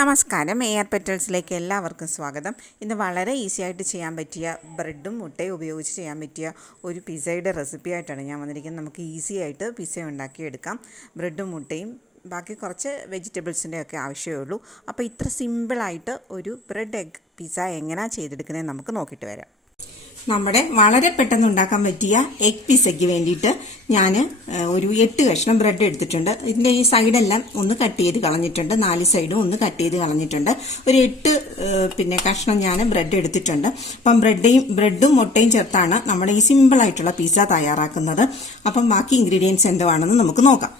നമസ്കാരം. എയർ പെറ്റൽസിലേക്ക് എല്ലാവർക്കും സ്വാഗതം. ഇന്ന് വളരെ ഈസി ആയിട്ട് ചെയ്യാൻ പറ്റിയ ബ്രെഡും മുട്ടയും ഉപയോഗിച്ച് ചെയ്യാൻ പറ്റിയ ഒരു പിസ്സയുടെ റെസിപ്പി ആയിട്ടാണ് ഞാൻ വന്നിരിക്കുന്നത്. നമുക്ക് ഈസി ആയിട്ട് പിസ്സ ഉണ്ടാക്കിയെടുക്കാം. ബ്രെഡും മുട്ടയും ബാക്കി കുറച്ച് വെജിറ്റബിൾസിന്റെ ഒക്കെ ആവശ്യമേ ഉള്ളൂ. അപ്പോൾ ഇത്ര സിമ്പിളായിട്ട് ഒരു ബ്രെഡ് എഗ് പിസ്സ എങ്ങനെയാണ് ചെയ്തെടുക്കുന്നത് നമുക്ക് നോക്കിയിട്ട് വരാം. നമ്മുടെ വളരെ പെട്ടെന്ന് ഉണ്ടാക്കാൻ പറ്റിയ എഗ് പിസയ്ക്ക് വേണ്ടിയിട്ട് ഞാൻ ഒരു എട്ട് കഷ്ണം ബ്രെഡ് എടുത്തിട്ടുണ്ട്. ഇതിന്റെ ഈ സൈഡെല്ലാം ഒന്ന് കട്ട് ചെയ്ത് കളഞ്ഞിട്ടുണ്ട്. നാല് സൈഡും ഒന്ന് കട്ട് ചെയ്ത് കളഞ്ഞിട്ടുണ്ട്. ഒരു എട്ട് പിന്നെ കഷ്ണം ഞാൻ ബ്രെഡ് എടുത്തിട്ടുണ്ട്. അപ്പം ബ്രെഡേയും ബ്രെഡും മുട്ടയും ചേർത്താണ് നമ്മുടെ ഈ സിമ്പിൾ ആയിട്ടുള്ള തയ്യാറാക്കുന്നത്. അപ്പം ബാക്കി ഇൻഗ്രീഡിയൻസ് എന്തുവാണെന്ന് നമുക്ക് നോക്കാം.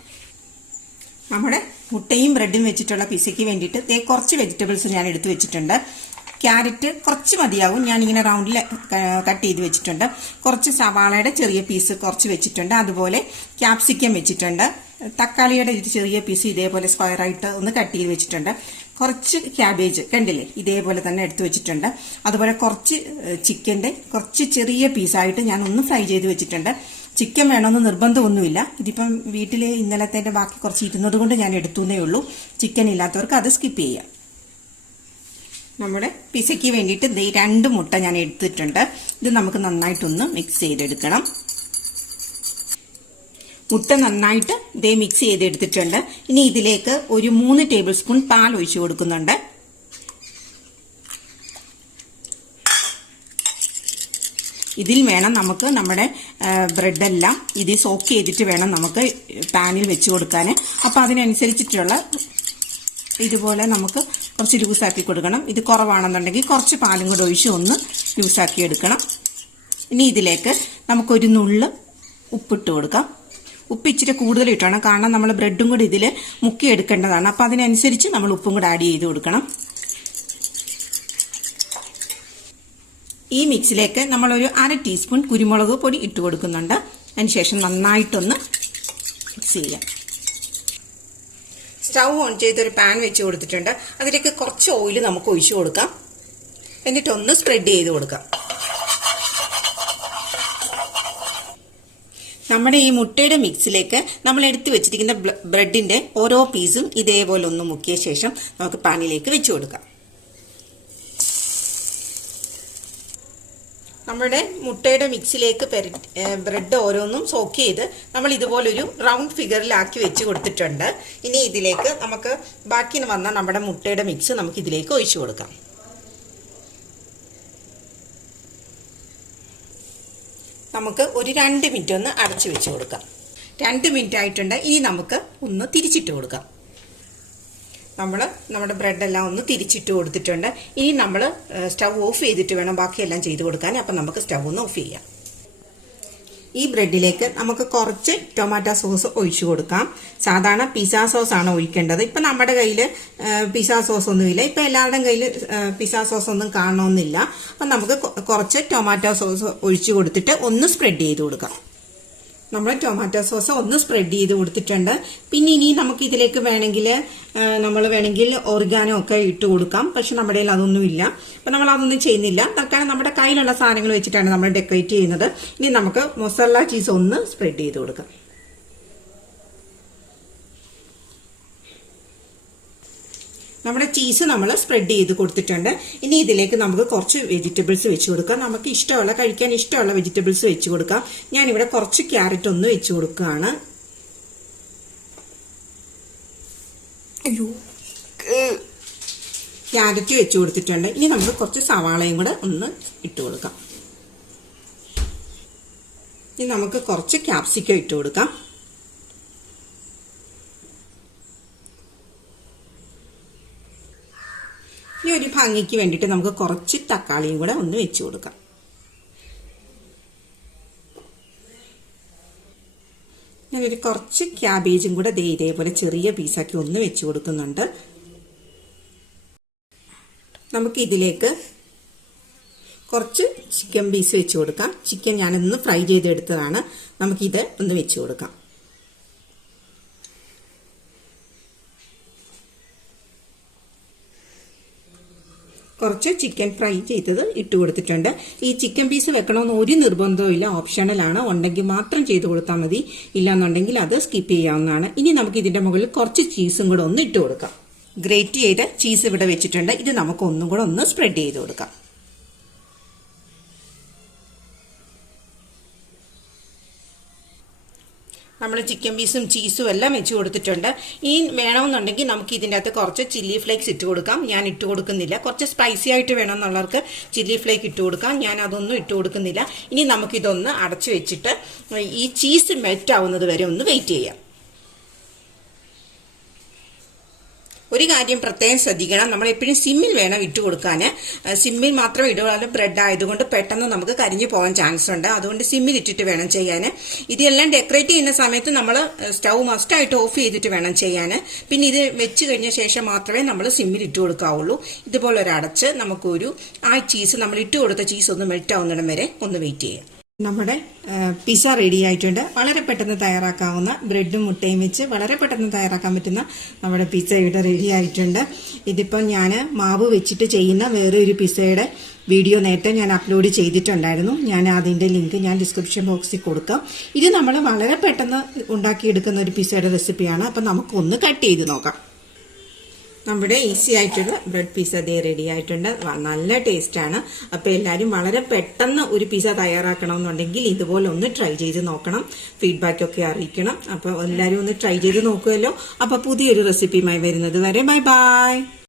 നമ്മുടെ മുട്ടയും ബ്രെഡും വെച്ചിട്ടുള്ള പിസയ്ക്ക് വേണ്ടിയിട്ട് കുറച്ച് വെജിറ്റബിൾസ് ഞാൻ എടുത്തു വെച്ചിട്ടുണ്ട്. ക്യാരറ്റ് കുറച്ച് മതിയാവും. ഞാനിങ്ങനെ റൗണ്ടിൽ കട്ട് ചെയ്ത് വെച്ചിട്ടുണ്ട്. കുറച്ച് സവാളയുടെ ചെറിയ പീസ് കുറച്ച് വെച്ചിട്ടുണ്ട്. അതുപോലെ ക്യാപ്സിക്കം വെച്ചിട്ടുണ്ട്. തക്കാളിയുടെ ഒരു ചെറിയ പീസ് ഇതേപോലെ സ്ക്വയറായിട്ട് ഒന്ന് കട്ട് ചെയ്ത് വെച്ചിട്ടുണ്ട്. കുറച്ച് ക്യാബേജ് കണ്ടില്ലേ? ഇതേപോലെ തന്നെ എടുത്തു വെച്ചിട്ടുണ്ട്. അതുപോലെ കുറച്ച് ചിക്കന്റെ കുറച്ച് ചെറിയ പീസായിട്ട് ഞാൻ ഒന്ന് ഫ്രൈ ചെയ്ത് വെച്ചിട്ടുണ്ട്. ചിക്കൻ വേണമെന്ന് നിർബന്ധമൊന്നുമില്ല. ഇതിപ്പം വീട്ടിൽ ഇന്നലത്തെ ബാക്കി കുറച്ച് ഇരുന്നത് കൊണ്ട് ഞാൻ എടുത്തുന്നേ ഉള്ളൂ. ചിക്കൻ ഇല്ലാത്തവർക്ക് അത് സ്കിപ്പ് ചെയ്യാം. നമ്മുടെ പിസയ്ക്ക് വേണ്ടിയിട്ട് ദേ രണ്ട് മുട്ട ഞാൻ എടുത്തിട്ടുണ്ട്. ഇത് നമുക്ക് നന്നായിട്ടൊന്ന് മിക്സ് ചെയ്തെടുക്കണം. മുട്ട നന്നായിട്ട് ഇതേ മിക്സ് ചെയ്തെടുത്തിട്ടുണ്ട്. ഇനി ഇതിലേക്ക് ഒരു മൂന്ന് ടേബിൾ സ്പൂൺ പാൽ ഒഴിച്ചു കൊടുക്കുന്നുണ്ട്. ഇതിൽ വേണം നമുക്ക് നമ്മുടെ ബ്രെഡെല്ലാം ഇതിൽ സോക്ക് ചെയ്തിട്ട് വേണം നമുക്ക് പാനിൽ വെച്ച് കൊടുക്കാൻ അപ്പോൾ അതിനനുസരിച്ചിട്ടുള്ള ഇതുപോലെ നമുക്ക് കുറച്ച് ലൂസാക്കി കൊടുക്കണം. ഇത് കുറവാണെന്നുണ്ടെങ്കിൽ കുറച്ച് പാലും കൂടെ ഒഴിച്ച് ഒന്ന് ലൂസാക്കി എടുക്കണം. ഇനി ഇതിലേക്ക് നമുക്കൊരു നുള്ള് ഉപ്പിട്ട് കൊടുക്കാം. ഉപ്പ് ഇച്ചിരി കൂടുതൽ ഇട്ടണം. കാരണം നമ്മൾ ബ്രെഡും കൂടി ഇതിൽ മുക്കി എടുക്കേണ്ടതാണ്. അപ്പോൾ അതിനനുസരിച്ച് നമ്മൾ ഉപ്പും കൂടെ ആഡ് ചെയ്ത് കൊടുക്കണം. ഈ മിക്സിലേക്ക് നമ്മളൊരു അര ടീസ്പൂൺ കുരുമുളക് പൊടി ഇട്ട് കൊടുക്കുന്നുണ്ട്. അതിനുശേഷം നന്നായിട്ടൊന്ന് മിക്സ് ചെയ്യാം. സ്റ്റൗ ഓൺ ചെയ്തൊരു പാൻ വെച്ച് കൊടുത്തിട്ടുണ്ട്. അതിലേക്ക് കുറച്ച് ഓയിൽ നമുക്ക് ഒഴിച്ചു കൊടുക്കാം. എന്നിട്ടൊന്ന് സ്പ്രെഡ് ചെയ്ത് കൊടുക്കാം. നമ്മുടെ ഈ മുട്ടയുടെ മിക്സിലേക്ക് നമ്മൾ എടുത്തു വെച്ചിരിക്കുന്ന ബ്രെഡിന്റെ ഓരോ പീസും ഇതേപോലെ ഒന്ന് മുക്കിയ ശേഷം നമുക്ക് പാനിലേക്ക് വെച്ചു കൊടുക്കാം. നമ്മുടെ മുട്ടയുടെ മിക്സിലേക്ക് ബ്രെഡ് ഓരോന്നും സോക്ക് ചെയ്ത് നമ്മൾ ഇതുപോലൊരു റൗണ്ട് ഫിഗറിലാക്കി വെച്ച് കൊടുത്തിട്ടുണ്ട്. ഇനി ഇതിലേക്ക് നമുക്ക് ബാക്കി വന്ന നമ്മുടെ മുട്ടയുടെ മിക്സ് നമുക്ക് ഇതിലേക്ക് ഒഴിച്ചു കൊടുക്കാം. നമുക്ക് ഒരു രണ്ട് മിനിറ്റ് ഒന്ന് അടച്ചു വെച്ച് കൊടുക്കാം. രണ്ട് മിനിറ്റ് ആയിട്ടുണ്ട്. ഇനി നമുക്ക് ഒന്ന് തിരിച്ചിട്ട് കൊടുക്കാം. നമ്മൾ നമ്മുടെ ബ്രെഡെല്ലാം ഒന്ന് തിരിച്ചിട്ട് കൊടുത്തിട്ടുണ്ട്. ഇനി നമ്മൾ സ്റ്റൗ ഓഫ് ചെയ്തിട്ട് വേണം ബാക്കിയെല്ലാം ചെയ്ത് കൊടുക്കാൻ. അപ്പം നമുക്ക് സ്റ്റൗ ഒന്ന് ഓഫ് ചെയ്യാം. ഈ ബ്രെഡിലേക്ക് നമുക്ക് കുറച്ച് ടൊമാറ്റോ സോസ് ഒഴിച്ചു കൊടുക്കാം. സാധാരണ പിസ സോസ് ആണ് ഒഴിക്കേണ്ടത്. ഇപ്പം നമ്മുടെ കയ്യിൽ പിസ സോസ് ഒന്നുമില്ല ഇപ്പം എല്ലാവരുടെയും കയ്യിൽ പിസ സോസ് ഒന്നും കാണണമെന്നില്ല. അപ്പം നമുക്ക് കുറച്ച് ടൊമാറ്റോ സോസ് ഒഴിച്ചു കൊടുത്തിട്ട് ഒന്ന് സ്പ്രെഡ് ചെയ്ത് കൊടുക്കാം. നമ്മൾ ടൊമാറ്റോ സോസ് ഒന്ന് സ്പ്രെഡ് ചെയ്ത് കൊടുത്തിട്ടുണ്ട്. പിന്നെ ഇനി നമുക്ക് ഇതിലേക്ക് വേണമെങ്കിൽ നമ്മൾ വേണമെങ്കിൽ ഓർഗാനോ ഒക്കെ ഇട്ട് കൊടുക്കാം. പക്ഷെ നമ്മുടെ കയ്യിൽ അതൊന്നുമില്ല അപ്പം നമ്മൾ അതൊന്നും ചെയ്യുന്നില്ല. തൽക്കാലം നമ്മുടെ കയ്യിലുള്ള സാധനങ്ങൾ വെച്ചിട്ടാണ് നമ്മൾ ഡെക്കറേറ്റ് ചെയ്യുന്നത്. ഇനി നമുക്ക് മൊസല്ല ചീസ് ഒന്ന് സ്പ്രെഡ് ചെയ്ത് കൊടുക്കാം. നമ്മുടെ ചീസ് നമ്മൾ സ്പ്രെഡ് ചെയ്ത് കൊടുത്തിട്ടുണ്ട്. ഇനി ഇതിലേക്ക് നമുക്ക് കുറച്ച് വെജിറ്റബിൾസ് വെച്ച് കൊടുക്കാം. നമുക്ക് ഇഷ്ടമുള്ള കഴിക്കാൻ ഇഷ്ടമുള്ള വെജിറ്റബിൾസ് വെച്ച് കൊടുക്കാം. ഞാനിവിടെ കുറച്ച് ക്യാരറ്റ് ഒന്ന് വെച്ച് കൊടുക്കുകയാണ്. അയ്യോ. ക്യാരറ്റ് വെച്ച് കൊടുത്തിട്ടുണ്ട്. ഇനി നമുക്ക് കുറച്ച് സവാളയും കൂടെ ഒന്ന് ഇട്ട് കൊടുക്കാം. ഇനി നമുക്ക് കുറച്ച് ക്യാപ്സിക്കം ഇട്ട് കൊടുക്കാം. ഇനി ഒരു ഭംഗിക്ക് വേണ്ടിയിട്ട് നമുക്ക് കുറച്ച് തക്കാളിയും കൂടെ ഒന്ന് വെച്ച് കൊടുക്കാം. ഞാനൊരു കുറച്ച് ക്യാബേജും കൂടെ ദേ ഇതേപോലെ ചെറിയ പീസാക്കി ഒന്ന് വെച്ച് കൊടുക്കുന്നുണ്ട്. നമുക്ക് ഇതിലേക്ക് കുറച്ച് ചിക്കൻ പീസ് വെച്ച് കൊടുക്കാം. ചിക്കൻ ഞാനൊന്ന് ഫ്രൈ ചെയ്തെടുത്തതാണ്. നമുക്കിത് ഒന്ന് വെച്ച് കൊടുക്കാം. കുറച്ച് ചിക്കൻ ഫ്രൈ ചെയ്തത് ഇട്ട് കൊടുത്തിട്ടുണ്ട്. ഈ ചിക്കൻ പീസ് വെക്കണമെന്ന് ഒരു നിർബന്ധവും ഇല്ല. ഓപ്ഷണലാണ് ഉണ്ടെങ്കിൽ മാത്രം ചെയ്ത് കൊടുത്താൽ മതി. ഇല്ലാന്നുണ്ടെങ്കിൽ അത് സ്കിപ്പ് ചെയ്യാവുന്നതാണ്. ഇനി നമുക്ക് ഇതിന്റെ മുകളിൽ കുറച്ച് ചീസും കൂടെ ഒന്ന് ഇട്ട് കൊടുക്കാം. ഗ്രേറ്റ് ചെയ്ത ചീസ് ഇവിടെ വെച്ചിട്ടുണ്ട്. ഇത് നമുക്ക് ഒന്നും കൂടെ ഒന്ന് സ്പ്രെഡ് ചെയ്ത് കൊടുക്കാം. നമ്മൾ ചിക്കൻ പീസും ചീസും എല്ലാം വെച്ച് കൊടുത്തിട്ടുണ്ട്. ഈ വേണമെന്നുണ്ടെങ്കിൽ നമുക്ക് ഇതിന്റെ അകത്ത് കുറച്ച് ചില്ലി ഫ്ലേക്സ് ഇട്ട് കൊടുക്കാം. ഞാൻ ഇട്ട് കൊടുക്കുന്നില്ല. കുറച്ച് സ്പൈസി ആയിട്ട് വേണമെന്നുള്ളവർക്ക് ചില്ലി ഫ്ലേക്ക് ഇട്ട് കൊടുക്കാം. ഞാൻ അതൊന്നും ഇട്ട് കൊടുക്കുന്നില്ല. ഇനി നമുക്കിതൊന്ന് അടച്ചു വെച്ചിട്ട് ഈ ചീസ് മെറ്റ് ആവുന്നത് വരെ ഒന്ന് വെയിറ്റ് ചെയ്യാം. ഒരു കാര്യം പ്രത്യേകം ശ്രദ്ധിക്കണം. നമ്മൾ എപ്പോഴും സിമ്മിൽ വേണം ഇട്ട് കൊടുക്കാൻ സിമ്മിൽ മാത്രം ഇടുകയാലും ബ്രെഡ് ആയതുകൊണ്ട് പെട്ടെന്ന് നമുക്ക് കരിഞ്ഞു പോകാൻ ചാൻസ് ഉണ്ട്. അതുകൊണ്ട് സിമ്മിൽ ഇട്ടിട്ട് വേണം ചെയ്യാൻ ഇതെല്ലാം ഡെക്കറേറ്റ് ചെയ്യുന്ന സമയത്ത് നമ്മൾ സ്റ്റൗ മസ്റ്റായിട്ട് ഓഫ് ചെയ്തിട്ട് വേണം ചെയ്യാൻ പിന്നെ ഇത് വെച്ച് കഴിഞ്ഞ ശേഷം മാത്രമേ നമ്മൾ സിമ്മിൽ ഇട്ട് കൊടുക്കാവുള്ളൂ. ഇതുപോലെ ഒരടച്ച് നമുക്കൊരു ആ ചീസ് നമ്മൾ ഇട്ട് കൊടുത്ത ചീസ് ഒന്ന് മെൽറ്റ് ആവുന്നിടം വരെ ഒന്ന് വെയിറ്റ് ചെയ്യാം നമ്മുടെ പിസ റെഡി ആയിട്ടുണ്ട്. വളരെ പെട്ടെന്ന് തയ്യാറാക്കാവുന്ന ബ്രെഡും മുട്ടയും വെച്ച് വളരെ പെട്ടെന്ന് തയ്യാറാക്കാൻ പറ്റുന്ന നമ്മുടെ പിസ്സ ഇവിടെ റെഡി ആയിട്ടുണ്ട്. ഇതിപ്പം ഞാൻ മാവ് വെച്ചിട്ട് ചെയ്യുന്ന വേറെ ഒരു പിസ്സയുടെ വീഡിയോ നേരത്തെ ഞാൻ അപ്ലോഡ് ചെയ്തിട്ടുണ്ടായിരുന്നു. ഞാൻ അതിന്റെ ലിങ്ക് ഞാൻ ഡിസ്ക്രിപ്ഷൻ ബോക്സിൽ കൊടുക്കാം. ഇത് നമ്മൾ വളരെ പെട്ടെന്ന് ഉണ്ടാക്കിയെടുക്കുന്ന ഒരു പിസ്സയുടെ റെസിപ്പിയാണ് അപ്പം നമുക്കൊന്ന് കട്ട് ചെയ്ത് നോക്കാം. നമ്മുടെ ഈസി ആയിട്ടുള്ള ബ്രെഡ് പീസ ദേ റെഡി ആയിട്ടുണ്ട്. നല്ല ടേസ്റ്റ് ആണ്. അപ്പൊ എല്ലാവരും വളരെ പെട്ടെന്ന് ഒരു പീസ തയ്യാറാക്കണമെന്നുണ്ടെങ്കിൽ ഇതുപോലെ ഒന്ന് ട്രൈ ചെയ്ത് നോക്കണം. ഫീഡ്ബാക്ക് ഒക്കെ അറിയിക്കണം. അപ്പോൾ എല്ലാവരും ഒന്ന് ട്രൈ ചെയ്ത് നോക്കുമല്ലോ അപ്പോൾ പുതിയൊരു റെസിപ്പിയുമായി വരുന്നത് വരെ. Bye bye